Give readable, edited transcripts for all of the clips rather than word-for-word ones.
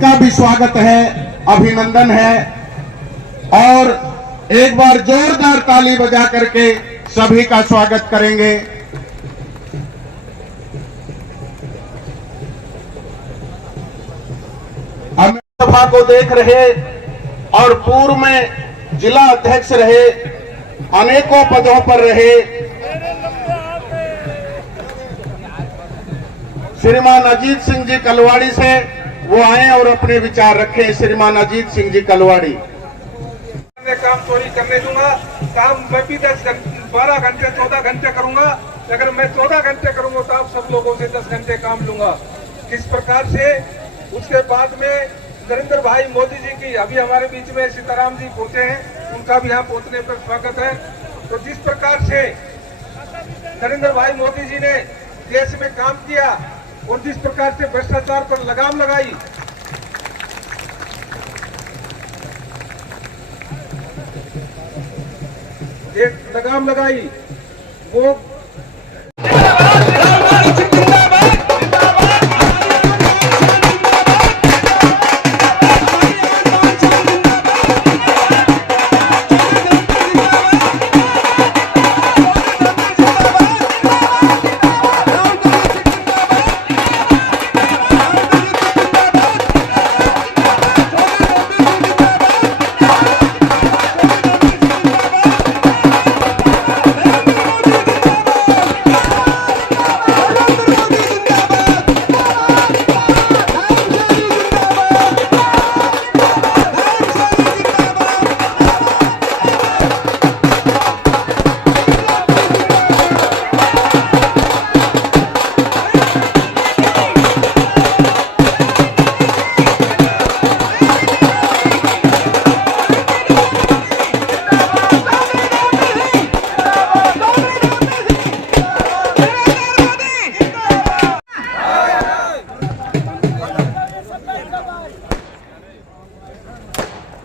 उनका भी स्वागत है, अभिनंदन है। और एक बार जोरदार ताली बजा करके सभी का स्वागत करेंगे। हम सभा को देख रहे और पूर्व में जिला अध्यक्ष रहे, अनेकों पदों पर रहे श्रीमान अजीत सिंह जी कलवाड़ी से वो आए और अपने विचार रखे। श्रीमान अजीत सिंह जी कलवाड़ी। काम चोरी करने दूंगा, काम मैं भी 12 घंटे 14 घंटे करूंगा। अगर मैं 14 घंटे करूंगा तो आप सब लोगों से 10 घंटे काम लूंगा। किस प्रकार से उसके बाद में नरेंद्र भाई मोदी जी की अभी हमारे बीच में सीताराम जी पहुंचे हैं, उनका भी यहाँ पहुंचने पर स्वागत है। तो जिस प्रकार से नरेंद्र भाई मोदी जी ने देश में काम किया और जिस प्रकार से भ्रष्टाचार पर लगाम लगाई, वो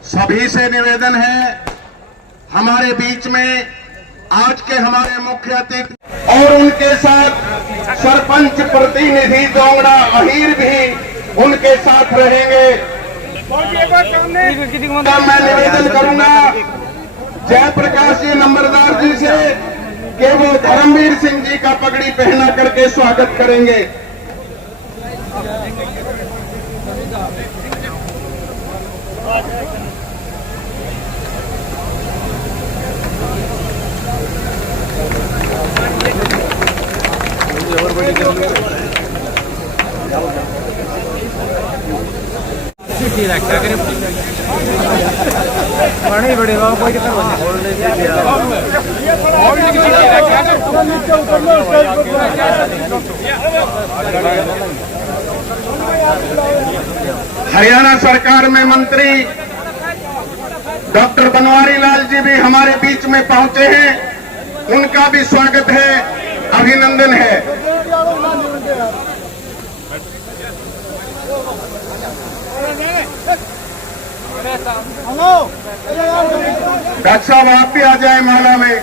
सभी से निवेदन है, हमारे बीच में आज के हमारे मुख्य अतिथि और उनके साथ सरपंच प्रतिनिधि दोंगड़ा अहीर भी उनके साथ रहेंगे। मैं निवेदन करूंगा जयप्रकाश जी नंबरदार जी से कि वो धर्मवीर सिंह जी का पगड़ी पहना करके स्वागत करेंगे। बड़े बाबा कोई हरियाणा सरकार में मंत्री डॉक्टर बनवारी लाल जी भी हमारे बीच में पहुंचे हैं, उनका भी स्वागत है, अभिनंदन है। डॉक्टर साहब आप भी आ जाए माला में।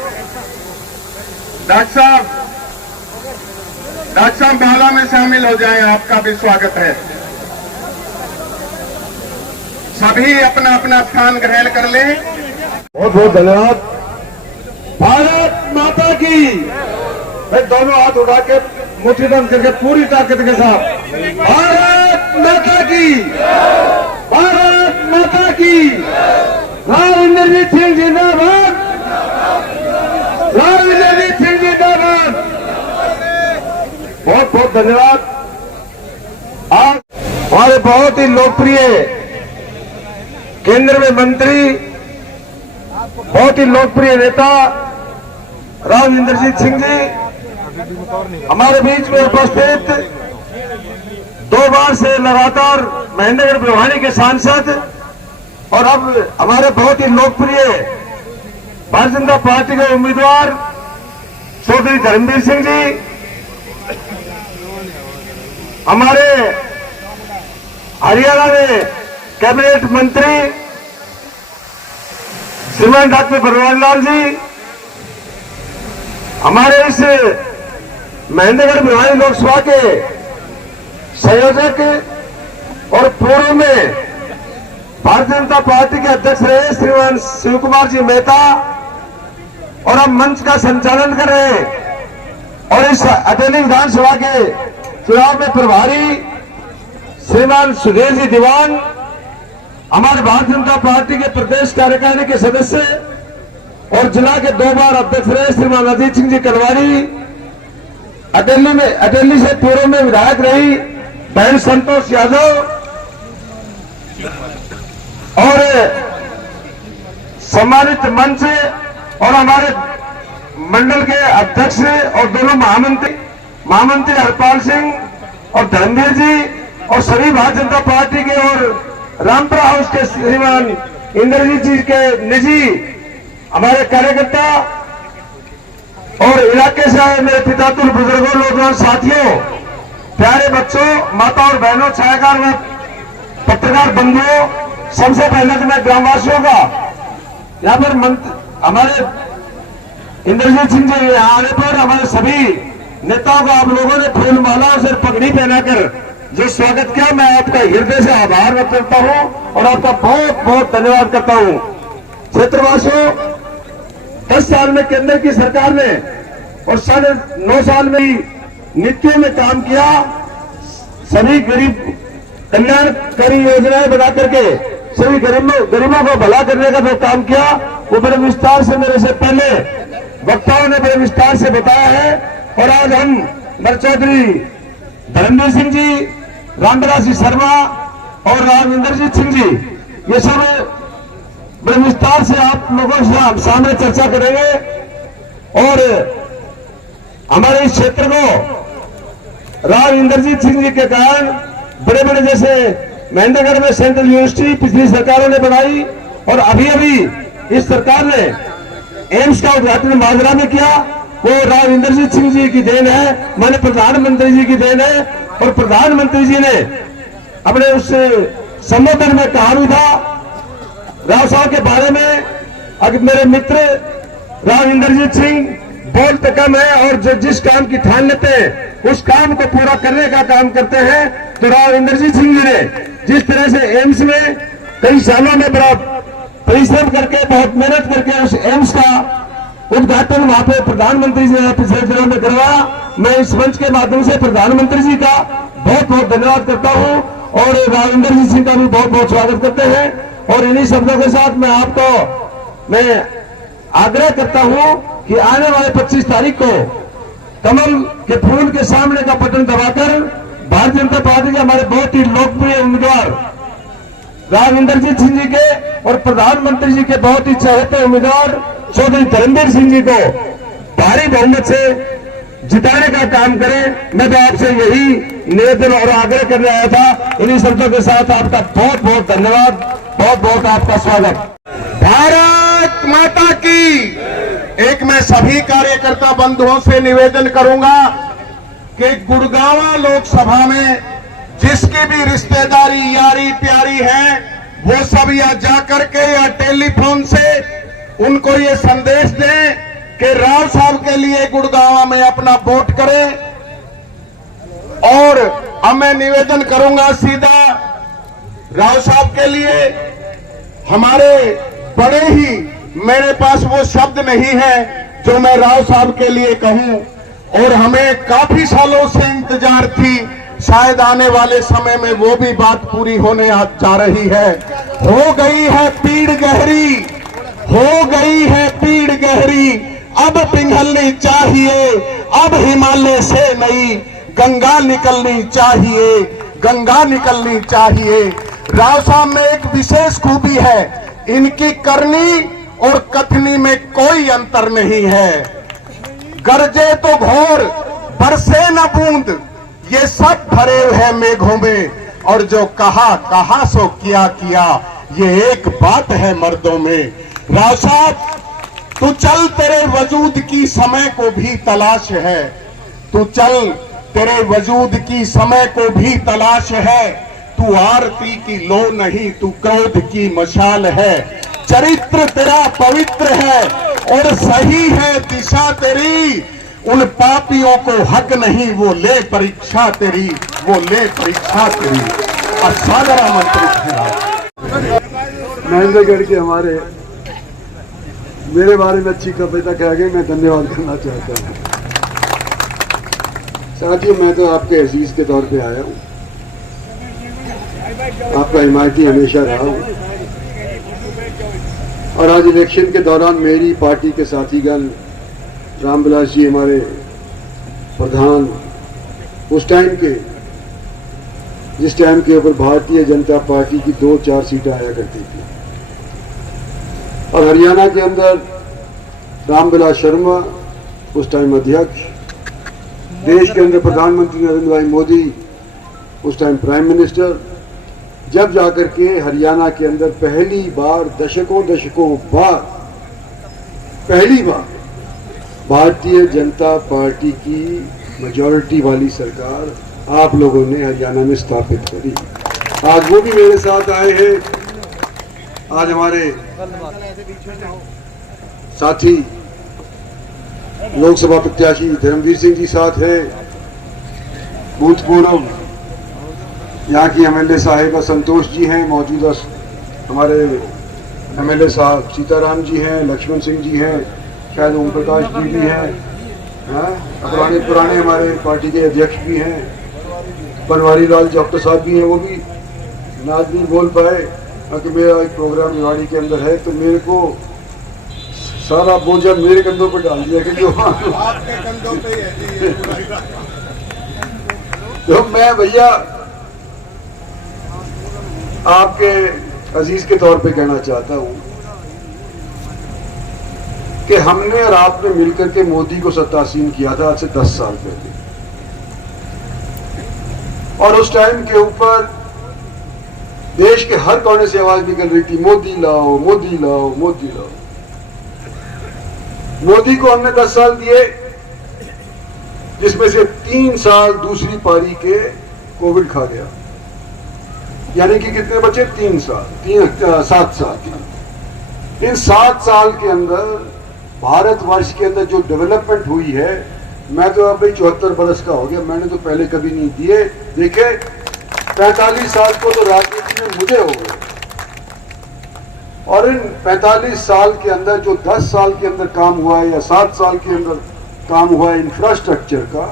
डॉक्टर साहब माला में शामिल हो जाएं, आपका भी स्वागत है। सभी अपना अपना स्थान ग्रहण कर लें। बहुत बहुत धन्यवाद। भारत माता की। दोनों हाथ उठा के मुट्ठी बंद करके पूरी ताकत के साथ भारत माता की, भारत माता की। राव इंद्रजीत सिंह जिंदाबाद, राव इंद्रजीत सिंह जिंदाबाद। बहुत बहुत धन्यवाद। आज हमारे बहुत ही लोकप्रिय केंद्र में मंत्री, बहुत ही लोकप्रिय नेता राव इंद्रजीत सिंह जी हमारे बीच में उपस्थित, 2 बार से लगातार महेंद्रगढ़ भिवानी के सांसद और अब हमारे बहुत ही लोकप्रिय भारतीय जनता पार्टी के उम्मीदवार चौधरी धर्मवीर सिंह जी, हमारे हरियाणा में कैबिनेट मंत्री श्रीमान डॉक्टर बनवारी लाल जी, हमारे इस महेंद्रगढ़ भिवानी लोकसभा के संयोजक और पूर्व में जनता पार्टी के अध्यक्ष रहे श्रीमान शिव कुमार जी मेहता और अब मंच का संचालन कर रहे हैं। और इस अटेली विधानसभा के चुनाव में प्रभारी श्रीमान सुधीर जी दीवान, हमारे भारतीय जनता पार्टी के प्रदेश कार्यकारिणी के सदस्य और जिला के 2 बार अध्यक्ष रहे श्रीमान अजीत सिंह जी कलवारी, अटेली से पूर्व में विधायक रही बहन संतोष यादव और सम्मानित मंच और हमारे मंडल के अध्यक्ष और दोनों महामंत्री हरपाल सिंह और धर्मवीर जी और सभी भारतीय जनता पार्टी के और रामपुरा हाउस के श्रीमान इंद्रजीत जी के निजी हमारे कार्यकर्ता और इलाके से आए मेरे पितातुल बुजुर्गों, नौजवान साथियों, प्यारे बच्चों, माता और बहनों, छायाकार व पत्रकार बंधुओं, सबसे पहले तो मैं ग्रामवासियों का यहाँ पर हमारे इंद्रजीत सिंह जी यहाँ आने पर हमारे सभी नेताओं का आप लोगों ने फूल माला से पगड़ी पहनाकर जो स्वागत किया, मैं आपका हृदय से आभार व्यक्त करता हूँ और आपका बहुत बहुत धन्यवाद करता हूँ। क्षेत्रवासियों, 10 साल में केंद्र की सरकार ने और 9.5 साल में ही नीतियों में काम किया, सभी गरीब कल्याणकारी योजनाएं बना करके सभी गरीबों को भला करने का जो काम किया वो बड़े विस्तार से मेरे से पहले वक्ताओं ने बड़े विस्तार से बताया है। और आज हम मर चौधरी धर्मवीर सिंह जी, रामविलास जी शर्मा और राम इंद्रजीत सिंह जी, ये सब बड़े विस्तार से आप लोगों से सामने चर्चा करेंगे। और हमारे इस क्षेत्र को राम इंद्रजीत सिंह जी के कारण बड़े बड़े जैसे महेंद्रगढ़ में सेंट्रल यूनिवर्सिटी पिछली सरकारों ने बनाई और अभी इस सरकार ने एम्स का उद्घाटन माजरा में किया, वो राव इंद्रजीत सिंह जी की देन है, माननीय प्रधानमंत्री जी की देन है। और प्रधानमंत्री जी ने अपने उस संबोधन में कहा भी था राव साहब के बारे में, अगर मेरे मित्र राव इंद्रजीत सिंह बोलते कम है और जो जिस काम की ठान लेते हैं उस काम को पूरा करने का काम करते हैं। तो राव इंद्रजीत सिंह जी ने जिस तरह से एम्स में कई सालों में बड़ा परिश्रम करके बहुत मेहनत करके उस एम्स का उद्घाटन वहां पे प्रधानमंत्री जी ने पिछले दिनों में करवाया, मैं इस मंच के माध्यम से प्रधानमंत्री जी का बहुत बहुत धन्यवाद करता हूं और राव इंद्रजीत सिंह का भी बहुत बहुत स्वागत करते हैं। और इन्हीं शब्दों के साथ मैं आग्रह करता हूं कि आने वाले 25 तारीख को कमल के फूल के सामने का बटन दबाकर भारतीय जनता पार्टी के हमारे बहुत ही लोकप्रिय उम्मीदवार राव इंद्रजीत सिंह जी के और प्रधानमंत्री जी के बहुत ही चहेते उम्मीदवार चौधरी धर्मवीर सिंह जी को भारी बहुमत से जिताने का काम करें। मैं तो आपसे यही निवेदन और आग्रह करने आया था। इन्हीं शब्दों के साथ आपका बहुत बहुत धन्यवाद, बहुत बहुत आपका स्वागत। भारत माता की। एक मैं सभी कार्यकर्ता बंधुओं से निवेदन करूंगा कि गुड़गांव लोकसभा में जिसकी भी रिश्तेदारी यारी प्यारी है वो सब या जाकर के या टेलीफोन से उनको ये संदेश दें कि राव साहब के लिए गुड़गांव में अपना वोट करें। और अब मैं निवेदन करूंगा सीधा राव साहब के लिए, हमारे बड़े ही, मेरे पास वो शब्द नहीं है जो मैं राव साहब के लिए कहूं। और हमें काफी सालों से इंतजार थी, शायद आने वाले समय में वो भी बात पूरी होने जा रही है। हो गई है पीड़ गहरी, हो गई है पीड़ गहरी, अब पिघलनी चाहिए, अब हिमालय से नई गंगा निकलनी चाहिए, गंगा निकलनी चाहिए। राव साहब में एक विशेष खूबी है, इनकी करनी और कथनी में कोई अंतर नहीं है। गरजे तो घोर, बरसे न बूंद, ये सब भरे हैं मेघों में, और जो कहा सो किया किया, ये एक बात है मर्दों में। राव साहब तू चल, तेरे वजूद की समय को भी तलाश है, तू चल, तेरे वजूद की समय को भी तलाश है। तू आरती की लो नहीं, तू क्रोध की मशाल है। चरित्र तेरा पवित्र है और सही है दिशा तेरी, उन पापियों को हक नहीं, वो ले परीक्षा तेरी, वो ले परीक्षा तेरी। असाधारण मंत्री महेंद्रगढ़ के हमारे मेरे बारे में अच्छी कविता कह गई, मैं धन्यवाद करना चाहता हूँ। साथियों, मैं तो आपके अजीज के तौर पे आया हूँ, आपका हिमायती हमेशा रहा हूँ, और आज इलेक्शन के दौरान मेरी पार्टी के साथीगण रामविलास जी हमारे प्रधान, उस टाइम के जिस टाइम के ऊपर भारतीय जनता पार्टी की 2-4 सीटें आया करती थी, और हरियाणा के अंदर रामविलास शर्मा उस टाइम अध्यक्ष, देश के अंदर प्रधानमंत्री नरेंद्र भाई मोदी उस टाइम प्राइम मिनिस्टर, जब जाकर के हरियाणा के अंदर पहली बार दशकों बाद पहली बार भारतीय जनता पार्टी की मेजॉरिटी वाली सरकार आप लोगों ने हरियाणा में स्थापित करी। आज वो भी मेरे साथ आए हैं। आज हमारे साथी लोकसभा प्रत्याशी धर्मवीर सिंह जी साथ है, भूतपूर्व यहाँ की एमएलए साहिबा संतोष जी हैं, मौजूदा हमारे एमएलए साहब सीताराम जी हैं, लक्ष्मण सिंह जी हैं, शायद ओम प्रकाश जी भी हैं, पुराने हमारे पार्टी के अध्यक्ष भी हैं, बनवारी लाल डॉक्टर साहब भी हैं। वो भी नाज नहीं बोल पाए क्योंकि मेरा एक प्रोग्राम रेवाड़ी के अंदर है, तो मेरे को सारा बोझ मेरे कंधों पर डाल दिया कि जो आपके कंधों पे है। तो मैं भैया आपके अजीज के तौर पे कहना चाहता हूं कि हमने और आपने मिलकर के मोदी को सत्तासीन किया था आज से 10 साल पहले, और उस टाइम के ऊपर देश के हर कोने से आवाज निकल रही थी, मोदी लाओ, मोदी लाओ, मोदी लाओ। मोदी को हमने 10 साल दिए, जिसमें से 3 साल दूसरी पारी के कोविड खा गया, यानी कि कितने बचे? 7 साल। इन 7 साल के अंदर भारतवर्ष के अंदर जो डेवलपमेंट हुई है, मैं तो अभी 74 बरस का हो गया, मैंने तो पहले कभी नहीं दिए देखे। 45 साल को तो राजनीति में मुझे हो गए, और इन 45 साल के अंदर जो 10 साल के अंदर काम हुआ है या 7 साल के अंदर काम हुआ है इंफ्रास्ट्रक्चर का,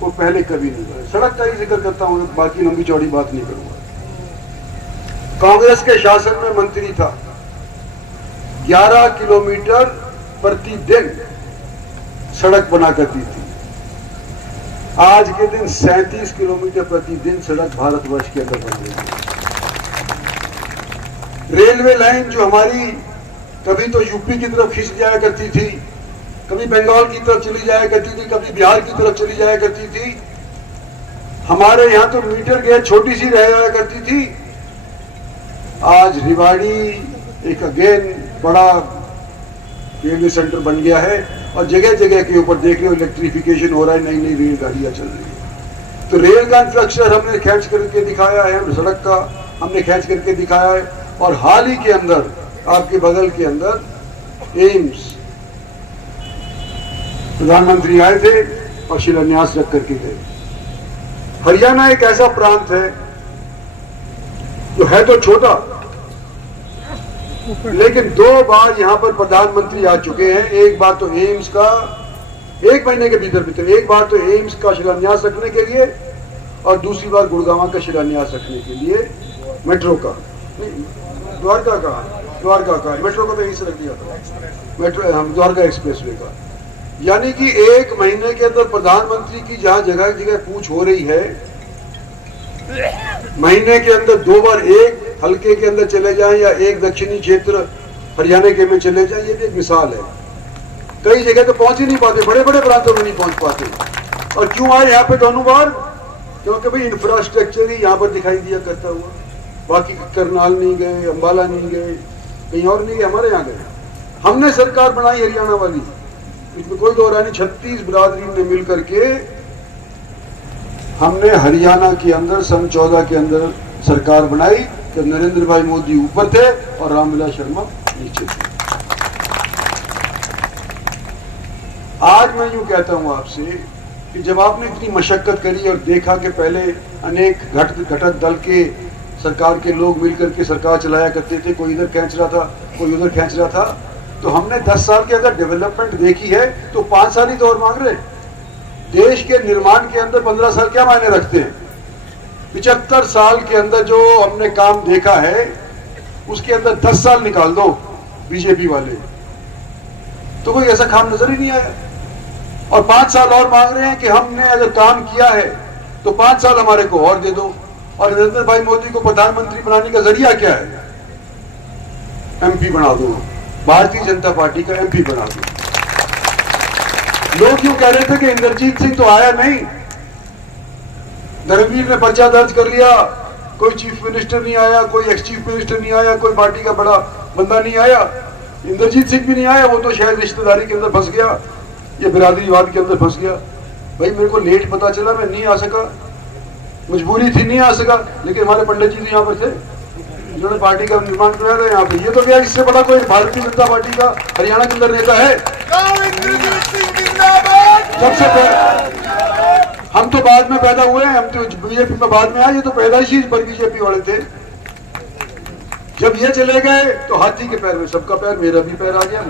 वो पहले कभी नहीं हुआ। सड़क का ही जिक्र करता हूं, बाकी लंबी चौड़ी बात नहीं करूंगा। कांग्रेस के शासन में मंत्री था, 11 किलोमीटर प्रतिदिन सड़क बना करती थी। आज के दिन 37 किलोमीटर प्रतिदिन सड़क भारतवर्ष के अंदर बन रही है। रेलवे लाइन जो हमारी कभी तो यूपी की तरफ खिंच जाया करती थी, कभी बंगाल की तरफ चली जाया करती थी, कभी बिहार की तरफ चली जाया करती थी। हमारे यहाँ तो मीटर गेज छोटी सी रह जाया करती थी। आज रेवाड़ी एक अगेन बड़ा रेलवे सेंटर बन गया है, और जगह जगह के ऊपर देख रहे हो इलेक्ट्रिफिकेशन हो रहा है, नई नई रेलगाड़ियां चल रही है। तो रेल का इंफ्रास्ट्रक्चर हमने खींच करके दिखाया है, सड़क का हमने खींच करके दिखाया है, और हाल ही के अंदर आपके बगल के अंदर एम्स प्रधानमंत्री आए थे और शिलान्यास रख करके गए। हरियाणा एक ऐसा प्रांत है जो है तो छोटा, लेकिन 2 बार यहां पर प्रधानमंत्री आ चुके हैं। एक बार तो एम्स का 1 महीने के भीतर एक बार तो एम्स का शिलान्यास रखने के लिए, और दूसरी बार गुड़गांव का शिलान्यास रखने के लिए मेट्रो का, द्वारका का मेट्रो का तो यहीं से रख दिया था, मेट्रो द्वारका एक्सप्रेसवे का। यानी कि 1 महीने के अंदर प्रधानमंत्री की जहां जगह जगह पूछ हो रही है, महीने के अंदर 2 बार एक हल्के के अंदर चले जाएं या एक दक्षिणी क्षेत्र हरियाणा के में चले जाएं, ये भी एक मिसाल है। कई जगह तो पहुंच ही नहीं पाते, बड़े बड़े प्रांतों में नहीं पहुंच पाते। और क्यों आए यहाँ पे दोनों बार? क्योंकि भाई इंफ्रास्ट्रक्चर ही यहाँ पर दिखाई दिया करता हुआ, बाकी करनाल नहीं गए, अंबाला नहीं गए, कहीं और नहीं गए, हमारे यहाँ गए। हमने सरकार बनाई हरियाणा वाली, इसमें कोई दो राय नहीं। 36 बिरादरी ने मिल करके हमने हरियाणा के अंदर सन 14 के अंदर सरकार बनाई, जब नरेंद्र भाई मोदी ऊपर थे और रामविलास शर्मा नीचे थे। आज मैं यूं कहता हूं आपसे कि जब आपने इतनी मशक्कत करी और देखा कि पहले अनेक घटक दल के सरकार के लोग मिलकर के सरकार चलाया करते थे, कोई इधर खींच रहा था, कोई उधर खींच रहा था। तो हमने 10 साल की अगर डेवलपमेंट देखी है तो 5 साल ही तो और मांग रहे। देश के निर्माण के अंदर 15 साल क्या मायने रखते हैं? 75 साल के अंदर जो हमने काम देखा है उसके अंदर 10 साल निकाल दो बीजेपी वाले, तो कोई ऐसा काम नजर ही नहीं आया। और 5 साल और मांग रहे हैं कि हमने अगर काम किया है तो 5 साल हमारे को और दे दो। और नरेंद्र भाई मोदी को प्रधानमंत्री बनाने का जरिया क्या है? एमपी बना दो, भारतीय जनता पार्टी का एमपी बना दो। लोग यूं कह रहे थे कि इंद्रजीत सिंह तो आया नहीं, धर्मवीर ने पर्चा दर्ज कर लिया, कोई चीफ मिनिस्टर नहीं आया, कोई एक्स चीफ मिनिस्टर नहीं आया, कोई पार्टी का बड़ा बंदा नहीं आया, इंद्रजीत सिंह भी नहीं आया, वो तो शायद रिश्तेदारी के अंदर फंस गया, ये बिरादरीवाद के अंदर फंस गया। भाई मेरे को लेट पता चला, मैं नहीं आ सका, मजबूरी थी, नहीं आ सका, लेकिन हमारे पंडित जी यहाँ पर थे जिन्होंने पार्टी का निर्माण कराया था यहाँ पे। ये तो क्या, इससे बड़ा कोई भारतीय जनता पार्टी का हरियाणा के अंदर नेता है? सबसे हम तो बाद में पैदा हुए हैं, हम तो बीजेपी में बाद में आए, ये तो पैदाइशी पर बीजेपी वाले थे। जब ये चले गए तो हाथी के पैर में सबका पैर, मेरा भी पैर आ गया।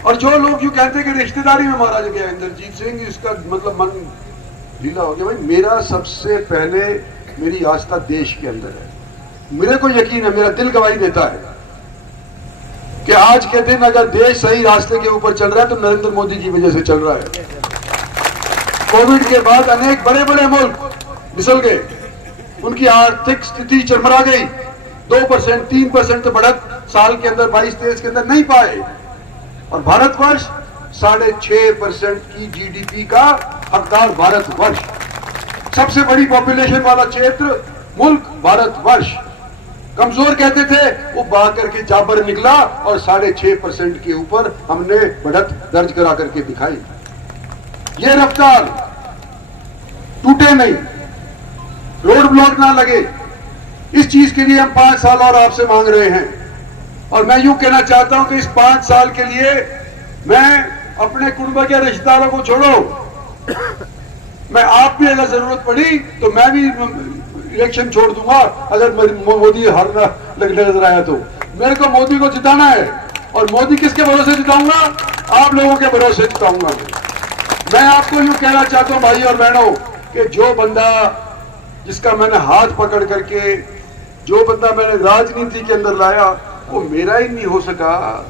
और जो लोग यूं कहते हैं कि रिश्तेदारी में मारा गया इंद्रजीत सिंह, इसका मतलब मन ढीला हो गया। भाई मेरा सबसे पहले मेरी आस्था देश के अंदर है। मेरे को यकीन है, मेरा दिल गवाही देता है कि आज के दिन अगर देश सही रास्ते के ऊपर चल रहा है तो नरेंद्र मोदी की वजह से चल रहा है। कोविड के बाद अनेक बड़े बड़े मुल्क फिसल गए, उनकी आर्थिक स्थिति चरमरा गई। 2% 3% तो बढ़त साल के अंदर 22-23 के अंदर नहीं पाए, और भारतवर्ष 6.5% की जीडीपी का हकदार भारतवर्ष, सबसे बड़ी पॉपुलेशन वाला क्षेत्र मुल्क भारतवर्ष। कमजोर कहते थे, वो भाग करके जाबर निकला और 6.5% के ऊपर हमने बढ़त दर्ज करा करके दिखाई। ये रफ्तार टूटे नहीं, रोड ब्लॉक ना लगे, इस चीज के लिए हम 5 साल और आपसे मांग रहे हैं। और मैं यूं कहना चाहता हूं कि इस 5 साल के लिए मैं अपने कुटुंब के रिश्तेदारों को छोड़ो, मैं आप भी अगर जरूरत पड़ी तो मैं भी इलेक्शन छोड़ दूंगा अगर मोदी हारना नजर आया तो। मेरे को मोदी को जिताना है, और मोदी किसके भरोसे जिताऊंगा? आप लोगों के भरोसे जिताऊंगा। मैं आपको यूं कहना चाहता हूं भाई और बहनों कि जो बंदा जिसका मैंने हाथ पकड़ करके, जो बंदा मैंने राजनीति के अंदर लाया, वो मेरा ही नहीं हो सका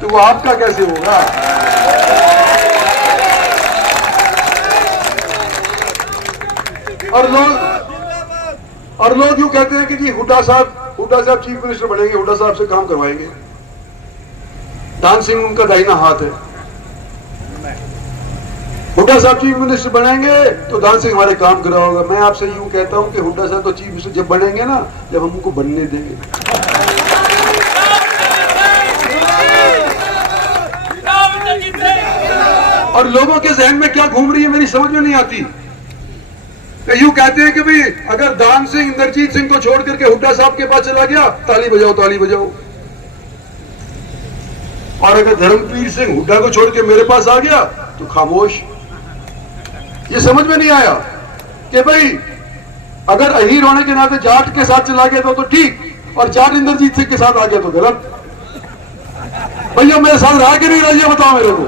तो वो आपका कैसे होगा? और लोग यूं कहते हैं कि जी हुड्डा साहब चीफ मिनिस्टर बनेंगे, हुड्डा साहब से काम करवाएंगे। दान सिंह उनका दाहिना हाथ है, हुड्डा साहब चीफ मिनिस्टर बनेंगे तो दान सिंह हमारे काम कराओगे। मैं आपसे यूं कहता हूं कि हुड्डा साहब तो चीफ मिनिस्टर जब बनेंगे ना, जब हम उनको बनने देंगे। और लोगों के जहन में क्या घूम रही है मेरी समझ में नहीं आती। यूं कहते हैं कि भाई अगर दान सिंह इंद्रजीत सिंह को छोड़ करके हुड्डा साहब के पास चला गया, ताली बजाओ ताली बजाओ। और अगर धर्मवीर सिंह हुड्डा को छोड़ के मेरे पास आ गया तो खामोश। ये समझ में नहीं आया कि भाई अगर अहीर होने के नाते जाट के साथ चला गया तो ठीक, और जाट इंद्रजीत सिंह के साथ आ गया तो गलत। भैया मेरे साथ रहा कि नहीं रहा, ये बताओ मेरे को।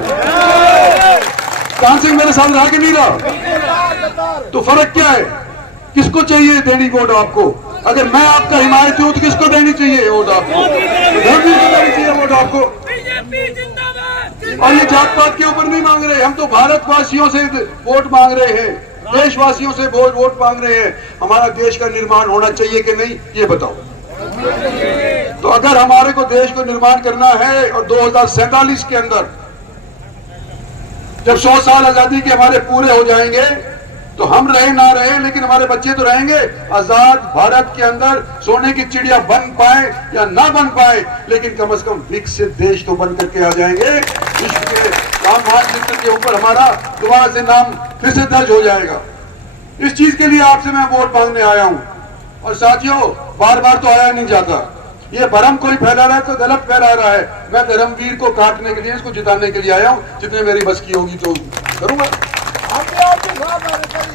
दान सिंह मेरे साथ रहा कि नहीं रहा? तो फर्क क्या है? किसको चाहिए देनी वोट आपको? अगर मैं आपका हिमायती हूं तो किसको देनी चाहिए वोट आपको? धर्मवीर को देनी चाहिए वोट आपको। और ये जात पात के ऊपर नहीं मांग रहे, हम तो भारतवासियों से वोट मांग रहे हैं, देशवासियों से वोट मांग रहे हैं। हमारा देश का निर्माण होना चाहिए कि नहीं, ये बताओ। तो अगर हमारे को देश को निर्माण करना है और 2047 के अंदर जब 100 साल आजादी के हमारे पूरे हो जाएंगे, तो हम रहे ना रहे लेकिन हमारे बच्चे तो रहेंगे। आजाद भारत के अंदर सोने की चिड़िया बन पाए या ना बन पाए, लेकिन कम से कम विकसित देश तो बन करके आ जाएंगे। विश्व के मानचित्र के ऊपर हमारा दोबारा से नाम फिर से दर्ज हो जाएगा। इस चीज के लिए आपसे मैं वोट मांगने आया हूं। और साथियों, बार बार तो आया नहीं जाता, ये भरम कोई फैला रहा है तो गलत फैला रहा है। मैं धर्मवीर को काटने के लिए, इसको जिताने के लिए आया हूं। जितने मेरी बस की होगी तो करूंगा।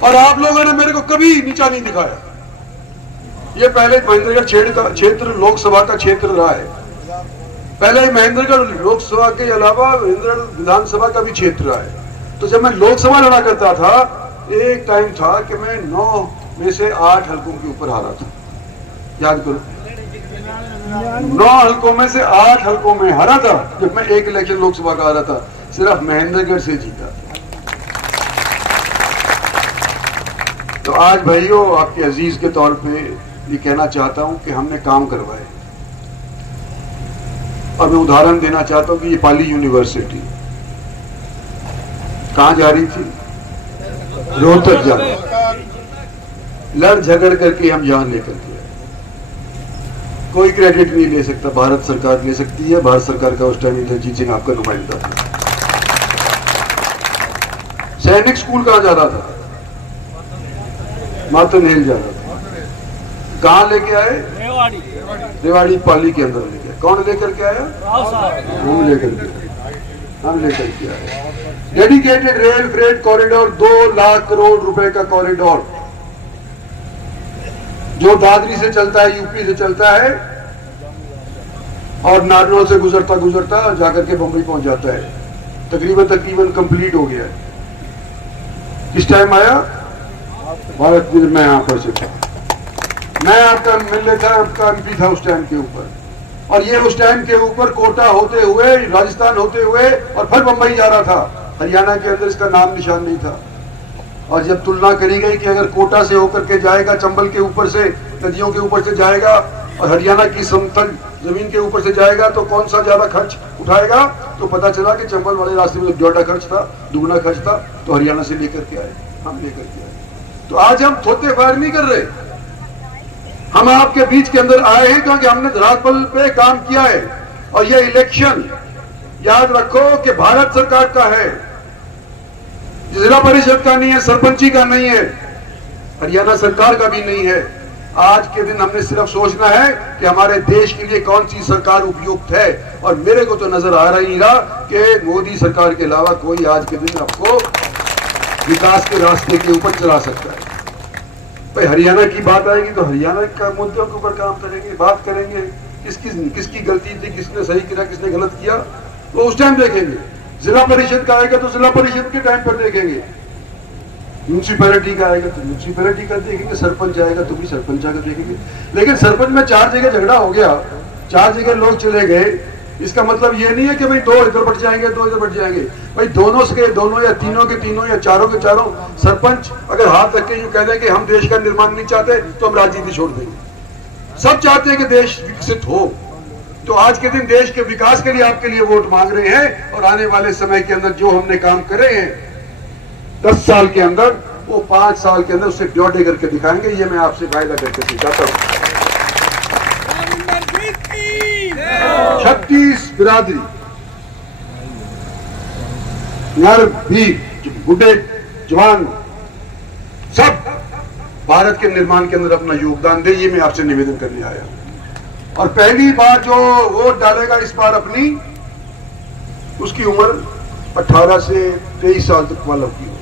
और आप लोगों ने मेरे को कभी नीचा नहीं दिखाया। ये पहले महेंद्रगढ़ क्षेत्र लोकसभा का क्षेत्र रहा है, पहले ही महेंद्रगढ़ लोकसभा के अलावा महेंद्रगढ़ विधानसभा का भी क्षेत्र रहा है। तो जब मैं लोकसभा लड़ा करता था, एक टाइम था कि मैं 9 में से 8 हलकों के ऊपर हारा था। याद करो, 9 हलकों में से 8 हलकों में हारा था। जब मैं एक इलेक्शन लोकसभा का हारा था, सिर्फ महेंद्रगढ़ से जीता। तो आज भाइयों, आपके अजीज के तौर पे ये कहना चाहता हूं कि हमने काम करवाए। और मैं उदाहरण देना चाहता हूं कि ये पाली यूनिवर्सिटी कहां जा रही थी? रोहतक जा रही थी। लड़ झगड़ करके हम जान लेकर के आए। कोई क्रेडिट नहीं ले सकता, भारत सरकार ले सकती है। भारत सरकार का उस टाइम इंद्रजीत सिंह आपका नुमाइंदा था। सैनिक स्कूल कहां जा रहा था? मातनहेल जा रहा था। कहां लेके आए? रेवाड़ी पाली के अंदर लेके आए। कौन लेकर के आया? हम लेकर के आए। Dedicated rail freight corridor, 2 lakh crore रुपए का कॉरिडोर, जो दादरी से चलता है, यूपी से चलता है और नारनौल से गुजरता गुजरता जाकर के बंबई पहुंच जाता है। तकरीबन कंप्लीट हो गया है। किस टाइम आया? भारत में मैं यहां पर से था, मैं आपका मिलने था, आपका एमपी था उस टाइम के ऊपर। और ये उस टाइम के ऊपर कोटा होते हुए, राजस्थान होते हुए और फिर बंबई जा रहा था। हरियाणा के अंदर इसका नाम निशान नहीं था। और जब तुलना करी गई कि अगर कोटा से होकर के जाएगा, चंबल के ऊपर से, नदियों के ऊपर से जाएगा और हरियाणा की समतल जमीन के ऊपर से जाएगा, तो कौन सा ज्यादा खर्च उठाएगा? तो पता चला कि चंबल वाले रास्ते में ज्यादा खर्च था, दुगना खर्च था। तो हरियाणा से लेकर के आए, हम लेकर के आए। तो आज हम थोते फायर नहीं कर रहे, हम आपके बीच के अंदर आए हैं क्योंकि हमने धरातल पे काम किया है। और ये इलेक्शन याद रखो कि भारत सरकार का है, जिला परिषद का नहीं है, सरपंची का नहीं है, हरियाणा सरकार का भी नहीं है। आज के दिन हमने सिर्फ सोचना है कि हमारे देश के लिए कौन सी सरकार उपयुक्त है। और मेरे को तो नजर आ रही रहा कि मोदी सरकार के अलावा कोई आज के दिन आपको विकास के रास्ते के ऊपर चला सकता है। भाई हरियाणा की बात आएगी तो हरियाणा का मुद्दों के ऊपर काम करेंगे, बात करेंगे, किसकी गलती थी, किसने सही किया, किसने गलत किया, वो उस टाइम देखेंगे। जिला परिषद का आएगा तो जिला परिषद के टाइम पर देखेंगे, म्यूनसिपैलिटी का आएगा तो म्यूनसिपैलिटी का देखेंगे, सरपंच आएगा तो भी सरपंच का देखेंगे। लेकिन सरपंच में 4 जगह झगड़ा हो गया, 4 जगह लोग चले गए, इसका मतलब ये नहीं है कि भाई 2 इधर बढ़ जाएंगे, 2 इधर बढ़ जाएंगे। भाई दोनों के दोनों या तीनों के तीनों या चारों के चारों सरपंच अगर हाथ रख के यूं कह दें कि हम देश का निर्माण नहीं चाहते, तो हम राजनीति छोड़ देंगे। सब चाहते हैं कि देश विकसित हो। तो आज के दिन देश के विकास के लिए आपके लिए वोट मांग रहे हैं। और आने वाले समय के अंदर जो हमने काम करे हैं 10 साल के अंदर, वो 5 साल के अंदर उससे ब्यौटे करके दिखाएंगे। ये मैं आपसे वायदा करके चाहता हूं। 36 बिरादरी, नर वीर, बूढ़े जवान, सब भारत के निर्माण के अंदर अपना योगदान दे, ये मैं आपसे निवेदन करने आया। और पहली बार जो वोट डालेगा इस बार अपनी, उसकी उम्र 18 से 23 साल तक वालों की हो।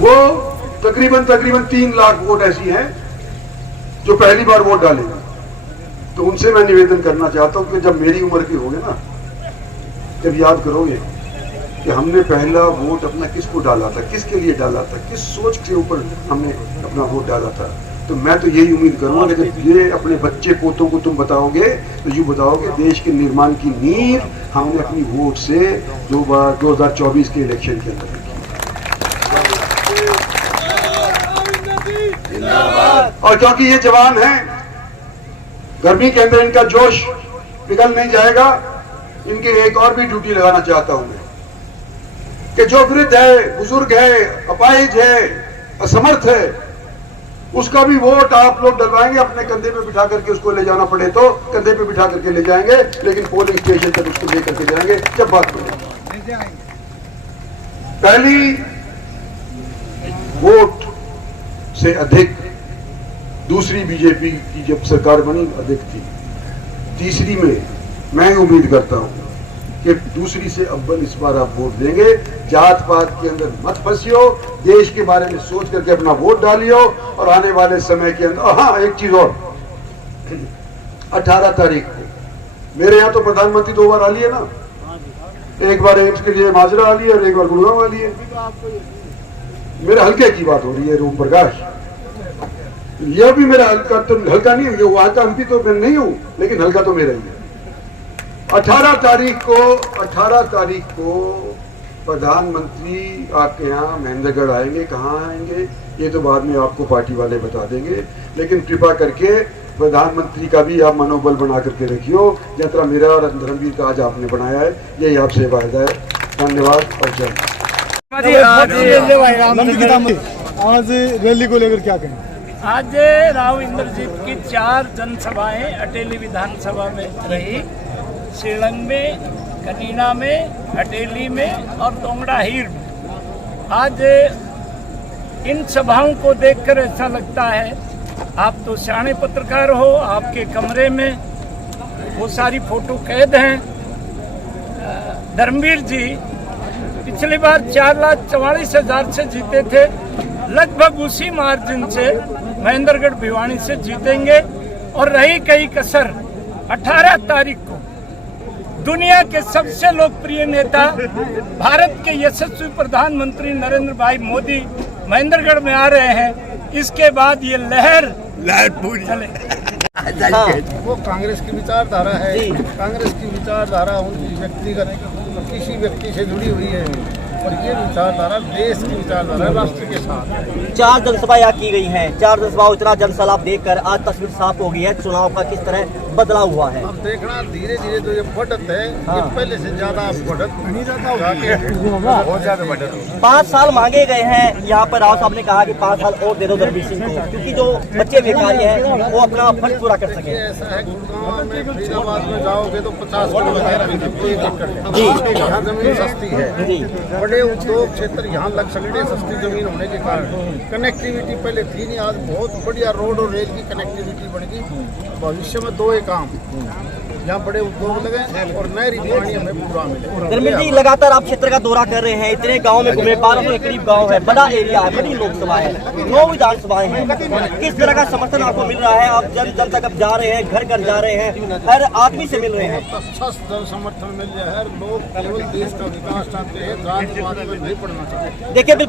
वो तकरीबन 3 लाख वोट ऐसी हैं जो पहली बार वोट डालेंगे। तो उनसे मैं निवेदन करना चाहता हूं कि जब मेरी उम्र के होंगे ना, जब याद करोगे कि हमने पहला वोट अपना किसको डाला था, किसके लिए डाला था, किस सोच के ऊपर हमने अपना वोट डाला था, तो मैं तो यही उम्मीद करूंगा कि जब ये अपने बच्चे पोतों को तुम बताओगे तो यूं बताओगे देश के निर्माण की नींव हमने अपनी वोट से 2024 के इलेक्शन के अंदर रखी। और क्योंकि ये जवान हैं, गर्मी के अंदर इनका जोश पिघल नहीं जाएगा, इनकी एक और भी ड्यूटी लगाना चाहता हूं मैं कि जो वृद्ध है, बुजुर्ग है, अपाहिज है, असमर्थ है, उसका भी वोट आप लोग डलवाएंगे। अपने कंधे पे बिठा करके उसको ले जाना पड़े तो कंधे पे बिठा करके ले जाएंगे, लेकिन पोलिंग स्टेशन तक उसको लेकर के जाएंगे जब बात करेंगे। पहली वोट से अधिक दूसरी बीजेपी की जब सरकार बनी अधिक थी। तीसरी में मैं उम्मीद करता हूं कि दूसरी से अव्वल इस बार आप वोट देंगे। जात पात के अंदर मत फंसियो, देश के बारे में सोच करके अपना वोट डालियो और आने वाले समय के अंदर। हाँ, एक चीज और, 18 तारीख को मेरे यहाँ तो प्रधानमंत्री 2 बार आ लिए ना, एक बार एम्स के लिए माजरा आ लिए और एक बार गुड़गांव आ लिए। मेरे हल्के की बात हो रही है ओम प्रकाश, यह भी मेरा हल्का तो हल्का नहीं है, वहां का एमपी तो मैं नहीं हूं, लेकिन हल्का तो मेरा ही है। 18 तारीख को प्रधानमंत्री आपके यहाँ महेंद्रगढ़ आएंगे। कहाँ आएंगे ये तो बाद में आपको पार्टी वाले बता देंगे, लेकिन कृपा करके प्रधानमंत्री का भी आप मनोबल बना करके रखियो, जिस तरह मेरा और धर्मवीर का आज आपने बनाया है, यही आपसे वायदा है। धन्यवाद और जय। आज रैली को लेकर क्या कहें? आज राव इंद्रजीत की 4 जनसभाएं अटेली विधानसभा में रही, शिलंग में, कनीना में, अटेली में और तोंगड़ा हीर में। आज इन सभाओं को देखकर ऐसा लगता है, आप तो सियाणे पत्रकार हो, आपके कमरे में वो सारी फोटो कैद हैं। धर्मवीर जी पिछली बार 4,44,000 से जीते थे, लगभग उसी मार्जिन से महेंद्रगढ़ भिवानी से जीतेंगे। और रही कई कसर, 18 तारीख को दुनिया के सबसे लोकप्रिय नेता, भारत के यशस्वी प्रधानमंत्री नरेंद्र भाई मोदी महेंद्रगढ़ में आ रहे हैं। इसके बाद ये लहर पूरी चले। वो कांग्रेस की विचारधारा है, कांग्रेस की विचारधारा उनकी व्यक्तिगत किसी व्यक्ति से जुड़ी हुई है, और ये विचारधारा देश की विचारधारा है, राष्ट्र के साथ। 4 जनसभा यहाँ की गई हैं, 4 जनसभाओं इतना जनसैलाब देखकर आज तस्वीर साफ हो गई है चुनाव का किस तरह बदलाव हुआ है। अब देखना धीरे धीरे जो ये बढ़त है, ये पहले से ज्यादा बढ़त नहीं जाता, बहुत ज्यादा बढ़त। 5 साल मांगे गए हैं यहाँ पर। राव साहब ने कहा कि 5 साल और दे दो धर्मवीर सिंह को, क्योंकि जो बच्चे बेकारी हैं वो अपना फर्ज पूरा कर सके। ऐसा है, गुड़गांव में, फरीदाबाद में जाओगे तो 50 फुट जी, यहाँ जमीन सस्ती है जी। बड़े उद्योग क्षेत्र यहाँ लग सकते हैं सस्ती जमीन होने के कारण। कनेक्टिविटी पहले थी नहीं, आज बहुत बढ़िया रोड और रेल की कनेक्टिविटी बढ़ेगी। भविष्य में 2 काम, यहाँ बड़े उद्योग लगे और नए पानी हमें पूरा मिले। धर्मवीर जी, लगातार आप क्षेत्र का दौरा कर रहे हैं, इतने गांव में घूमे, 1200 के करीब गांव है, बड़ा एरिया है, बड़ी लोकसभा है, 9 विधानसभाएं हैं। किस तरह का समर्थन आपको मिल रहा है? आप जन जन तक अब जा रहे हैं, घर घर जा रहे हैं, हर आदमी से मिल रहे हैं। अच्छा जन समर्थन मिल रहा है। लोग केवल देश का विकास चाहते हैं, राजनीति में नहीं पड़ना चाहते। देखिए बिल्कुल